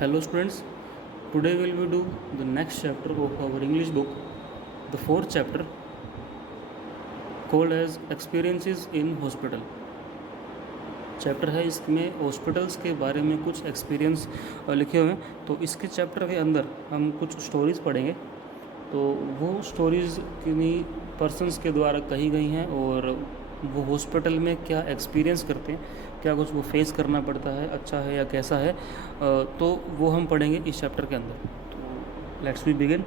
Hello students, today we will do the next chapter of our English book, the fourth chapter called as Experiences in Hospital. Chapter है, इसमें hospitals के बारे में कुछ experience लिखे हुए हैं। तो इसके चैप्टर के अंदर हम कुछ स्टोरीज़ पढ़ेंगे। तो वो स्टोरीज़ किन्हीं पर्सनस के द्वारा कही गई हैं और वो हॉस्पिटल में क्या एक्सपीरियंस करते हैं, क्या कुछ वो फेस करना पड़ता है, अच्छा है या कैसा है, तो वो हम पढ़ेंगे इस चैप्टर के अंदर। तो लेट्स वी बिगिन।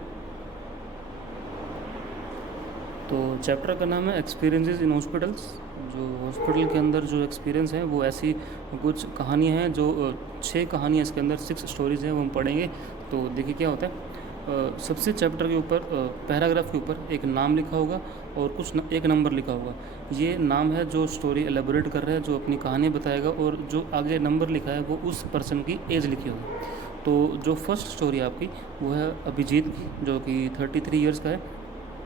तो चैप्टर का नाम है एक्सपीरियंसेस इन हॉस्पिटल्स। जो हॉस्पिटल के अंदर जो एक्सपीरियंस है वो ऐसी कुछ कहानियाँ हैं, जो 6 कहानियाँ इसके अंदर 6 स्टोरीज़ हैं, वो हम पढ़ेंगे। तो देखिए क्या होता है। सबसे चैप्टर के ऊपर पैराग्राफ के ऊपर एक नाम लिखा होगा और एक नंबर लिखा होगा। ये नाम है जो स्टोरी एलेबोरेट कर रहा है, जो अपनी कहानी बताएगा, और जो आगे नंबर लिखा है वो उस पर्सन की एज लिखी होगी। तो जो फर्स्ट स्टोरी आपकी वो है अभिजीत की, जो कि 33 ईयर्स का है।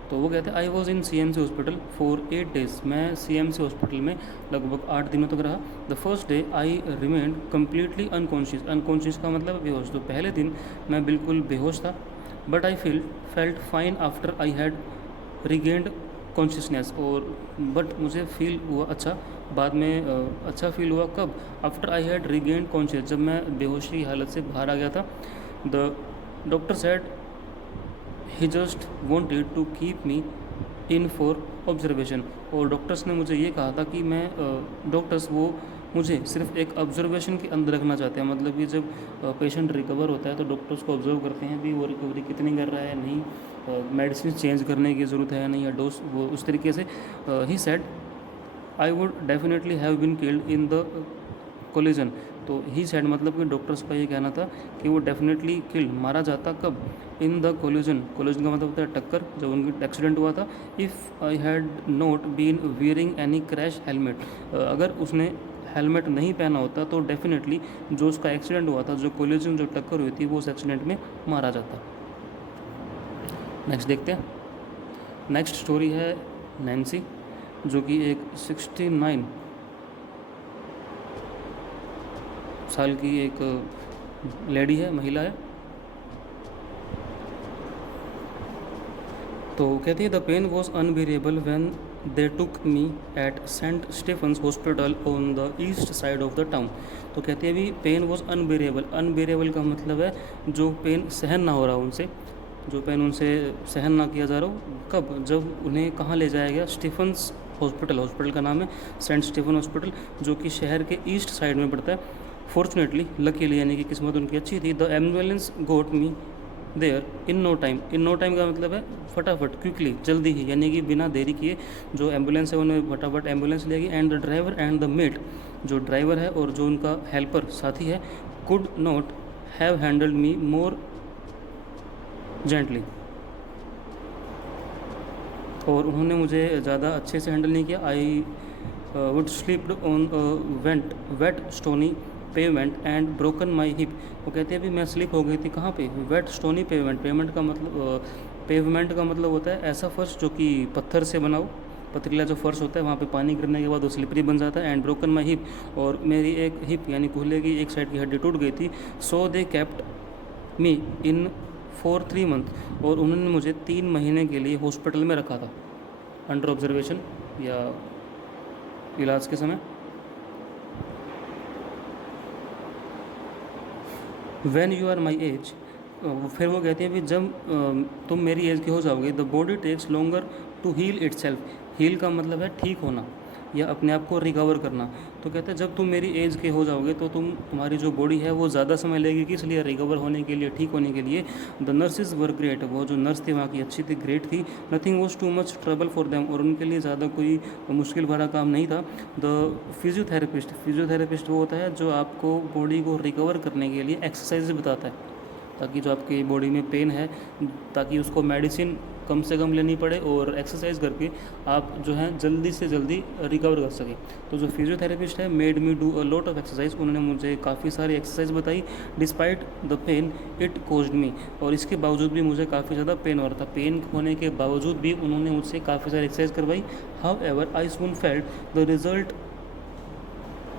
तो वो कहते हैं I was in CMC hospital for 8 days. मैं CMC हॉस्पिटल में लगभग 8 दिनों तक रहा। The first day I remained completely unconscious. Unconscious का मतलब बेहोश। तो पहले दिन मैं बिल्कुल बेहोश था, but I felt fine after I had regained consciousness. और बट मुझे फील हुआ अच्छा, बाद में अच्छा फील हुआ कब? After I had regained conscious, जब मैं बेहोशी की हालत से बाहर आ गया था। The doctor said he just wanted to keep me in for observation. और डॉक्टर्स ने मुझे ये कहा था कि डॉक्टर्स वो मुझे सिर्फ एक ऑब्जर्वेशन के अंदर रखना चाहते हैं। मतलब कि जब पेशेंट रिकवर होता है तो डॉक्टर्स को ऑब्जर्व करते हैं भी वो रिकवरी कितनी कर रहा है, नहीं मेडिसिन चेंज करने की ज़रूरत है या नहीं, या डोज, वो उस तरीके से। He said I would definitely have been killed in the collision. तो ही सेड मतलब कि डॉक्टर्स का ये कहना था कि वो डेफिनेटली किल्ड, मारा जाता, कब? इन द कोलिजन। कोलिजन का मतलब होता है टक्कर, जब उनकी एक्सीडेंट हुआ था। If I had not been wearing any crash helmet, अगर उसने हेलमेट नहीं पहना होता तो डेफिनेटली जो उसका एक्सीडेंट हुआ था, जो कोलिजन, जो टक्कर हुई थी, वो उस एक्सीडेंट में मारा जाता। नेक्स्ट देखते हैं। नेक्स्ट स्टोरी है नैन्सी, जो कि एक 69 साल की एक लेडी है, महिला है। तो कहती है the pain was unbearable when they took me at Saint Stephen's Hospital on the east side of the town. तो कहती है अभी पेन वॉज अनबियरेबल। अनबियरेबल का मतलब है जो पेन सहन ना हो रहा उनसे, जो पेन उनसे सहन ना किया जा रहा हो। कब? जब उन्हें कहाँ ले जाया गया? Stephen's hospital. हॉस्पिटल का नाम है सेंट स्टीफन हॉस्पिटल, जो कि शहर के ईस्ट साइड में पड़ता है। फॉर्चुनेटली, लकीली, यानी कि किस्मत उनकी अच्छी थी, the ambulance got me there in no time. In no time का मतलब है फटाफट, क्विकली, जल्दी ही, यानी कि बिना देरी किए जो एम्बुलेंस है उन्हें फटाफट एम्बुलेंस ले गई। And the driver and the mate, जो ड्राइवर है और जो उनका हेल्पर, साथी है, could not have handled me more gently. और उन्होंने मुझे ज़्यादा अच्छे से हैंडल नहीं किया। I would slipped on wet stony pavement and broken my hip. वो कहते हैं अभी मैं स्लिप हो गई थी, कहाँ पे? Wait stony pavement. पेवमेंट का मतलब होता है ऐसा फर्श जो कि पत्थर से बना हो, पथरीला जो फर्श होता है, वहाँ पे पानी गिरने के बाद वो स्लिपरी बन जाता है। एंड ब्रोकन माई हिप, और मेरी एक हिप यानी कूल्हे की एक साइड की हड्डी टूट गई थी। So they kept me in for 3 month. और उन्होंने मुझे 3 महीने के लिए हॉस्पिटल में रखा था, अंडर ऑब्जर्वेशन या इलाज के समय। When you are my age, फिर वो कहते हैं भी जब तुम मेरी एज के हो जाओगे, the body takes longer to heal itself. Heal का मतलब है ठीक होना या अपने आप को रिकवर करना। तो कहते हैं जब तुम मेरी एज के हो जाओगे तो तुम्हारी जो बॉडी है वो ज़्यादा समय लगेगी, किस लिए? रिकवर होने के लिए, ठीक होने के लिए। द नर्सिस वर ग्रेट, वो जो नर्स थी वहाँ की अच्छी थी, ग्रेट थी। Nothing was too much trouble for them, और उनके लिए ज़्यादा कोई मुश्किल भरा काम नहीं था। द फिजियोथेरेपिस्ट वो होता है जो आपको बॉडी को रिकवर करने के लिए एक्सरसाइज बताता है, ताकि जो आपकी बॉडी में पेन है, ताकि उसको मेडिसिन कम से कम लेनी पड़े और एक्सरसाइज करके आप जो है जल्दी से जल्दी रिकवर कर सकें। तो जो फिजियोथेरेपिस्ट है made me do a lot of exercise, उन्होंने मुझे काफ़ी सारी एक्सरसाइज बताई। Despite the pain it caused me, और इसके बावजूद भी मुझे काफ़ी ज़्यादा पेन हो रहा था। पेन होने के बावजूद भी उन्होंने मुझसे काफ़ी सारी एक्सरसाइज करवाई। How ever I soon felt the result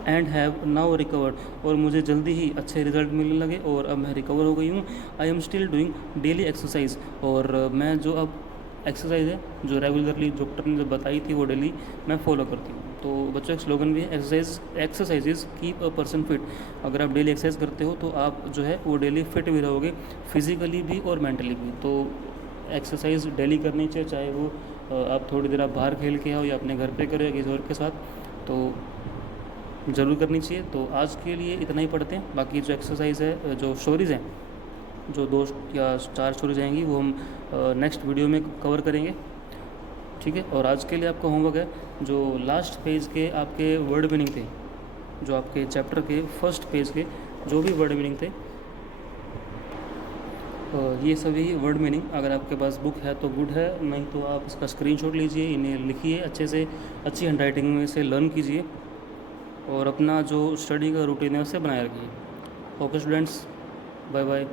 and have now recovered, और मुझे जल्दी ही अच्छे रिजल्ट मिलने लगे और अब मैं रिकवर हो गई हूँ। I am still doing daily exercise, और मैं जो अब एक्सरसाइज है जो रेगुलरली डॉक्टर ने जो बताई थी वो डेली मैं फॉलो करती हूँ। तो बच्चों एक स्लोगन भी है, exercises keep a person fit. अगर आप डेली एक्सरसाइज करते हो तो आप जो है वो डेली फिट भी रहोगे, फिजिकली भी और मेंटली भी। तो एक्सरसाइज डेली करनी चाहिए, चाहे वो आप थोड़ी देर आप बाहर खेल के आओ या अपने घर पे करो या किसी और के साथ, तो ज़रूर करनी चाहिए। तो आज के लिए इतना ही पढ़ते हैं, बाकी जो एक्सरसाइज है जो स्टोरीज़ हैं, जो 2 या 4 स्टोरीज आएंगी वो हम नेक्स्ट वीडियो में कवर करेंगे, ठीक है। और आज के लिए आपका होमवर्क है, जो लास्ट पेज के आपके वर्ड मीनिंग थे, जो आपके चैप्टर के फर्स्ट पेज के जो भी वर्ड मीनिंग थे, ये सभी वर्ड मीनिंग अगर आपके पास बुक है तो गुड है, नहीं तो आप इसका स्क्रीनशॉट लीजिए, इन्हें लिखिए अच्छे से, अच्छी हैंडराइटिंग में से लर्न कीजिए और अपना जो स्टडी का रूटीन है उसे बनाए रखिए। Okay students, bye bye.